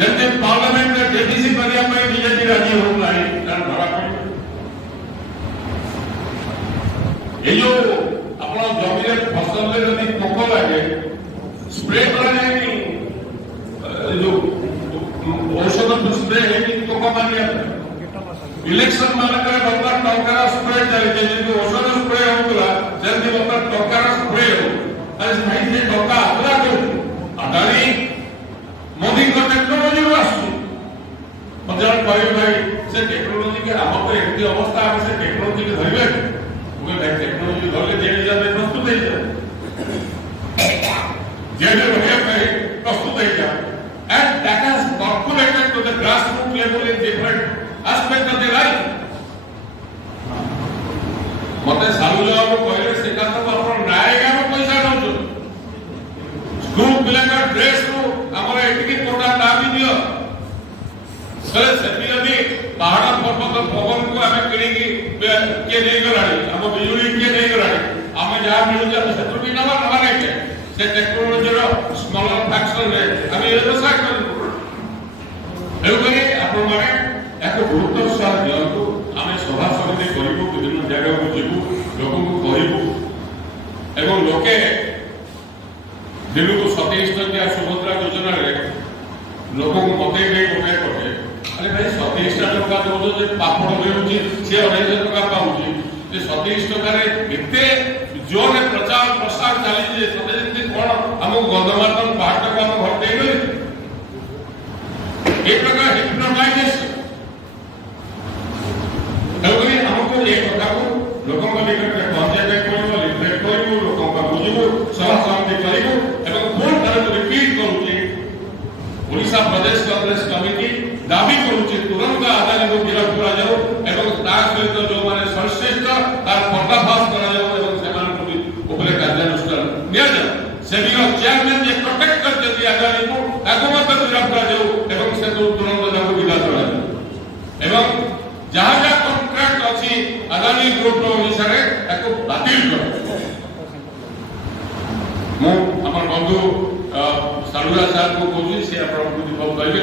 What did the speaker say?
जैसे पार्लियामेंट में जेपीसी करिया पे बीजेपी राजी हो नहीं कारण धरा पड़ी ये जो अपना जमीन फसल ले यदि पोक लगे स्प्रे करा नहीं जो औषध स्प्रे है कि पोक मारिया इलेक्शन मानकर बर्तन टंकार स्प्रे चलते जो औषध स्प्रे होता जल्दी बर्तन टंकार स्प्रे हो आज भाई से टंका अपना को अदानी मोदी को टेक्नोलॉजी आसु हजार भाई भाई से टेक्नोलॉजी के आम पर एमती अवस्था हम से टेक्नोलॉजी के धरबे मुझे भाई टेक्नोलॉजी धरले जेल जाबे प्रस्तुत है जेल रहे भाई प्रस्तुत है and that has calculated to the grassroots level in different aspect of their life मते सालू जवाब कहले से का तो अपन नायगा में पैसा दउछ स्कूल पिला का ड्रेस रो हमर एटिकी कोटा दाबी दियो सरे सेती यदि पहाड़ पर्वत पवन को हमें किणी के नहीं कराड़ी हम बिजुली के नहीं कराड़ी हमें जहां मिलु जे शत्रु भी नवा नवा नहीं से टेक्नोलॉजी रो स्मॉलर फ्रैक्शन रे हम ये व्यवसाय कर एवरी अपन माने एक गुरुत्व सार दियंतु हमें सभा समिति करिबो विभिन्न जगह को जेबु लोगों को कहबो एवं लोके दिलु को 27 टका सुभद्रा योजना रे लोगों को मते नहीं कोटे कोटे अरे भाई 27 टका दो जे पापड़ देउची से 250 टका पाउची जे 27 टका रे एते जोर प्रचार प्रसार चली जे 27 दिन कोन हम गंधमार्दन पहाड़ को हम घर दे गए एक प्रकार हिप्नोटाइजेशन एवरी हमको ये कथा को लोगों को निकट में पहुंचाए कोइबो रिफ्लेक्ट कोइबो लोगों का बुझिबो सभा समिति करिबो एवं फोन कर रिपीट करूची ओडिशा प्रदेश कांग्रेस कमिटी दाबी करूची तुरंत आदानी को गिरफ्त करा जाओ एवं तार सहित जो माने सर्वश्रेष्ठ तार पर्दाफाश करा जाओ एवं समान को भी ऊपर कार्यानुष्ठान निया जाओ सेबिका चेयरमैन जे प्रोटेक्ट करते दिया आदानी को आगमत गिरफ्त करा जाओ एवं से तुरंत जाको विदा करा जाओ एवं जहां जहां कॉन्ट्रैक्ट अछि अदानी ग्रुप रो अनुसार एको बातिल कर मो हमर बंधु सालुरा साहब को कोजी से आपण को कहबे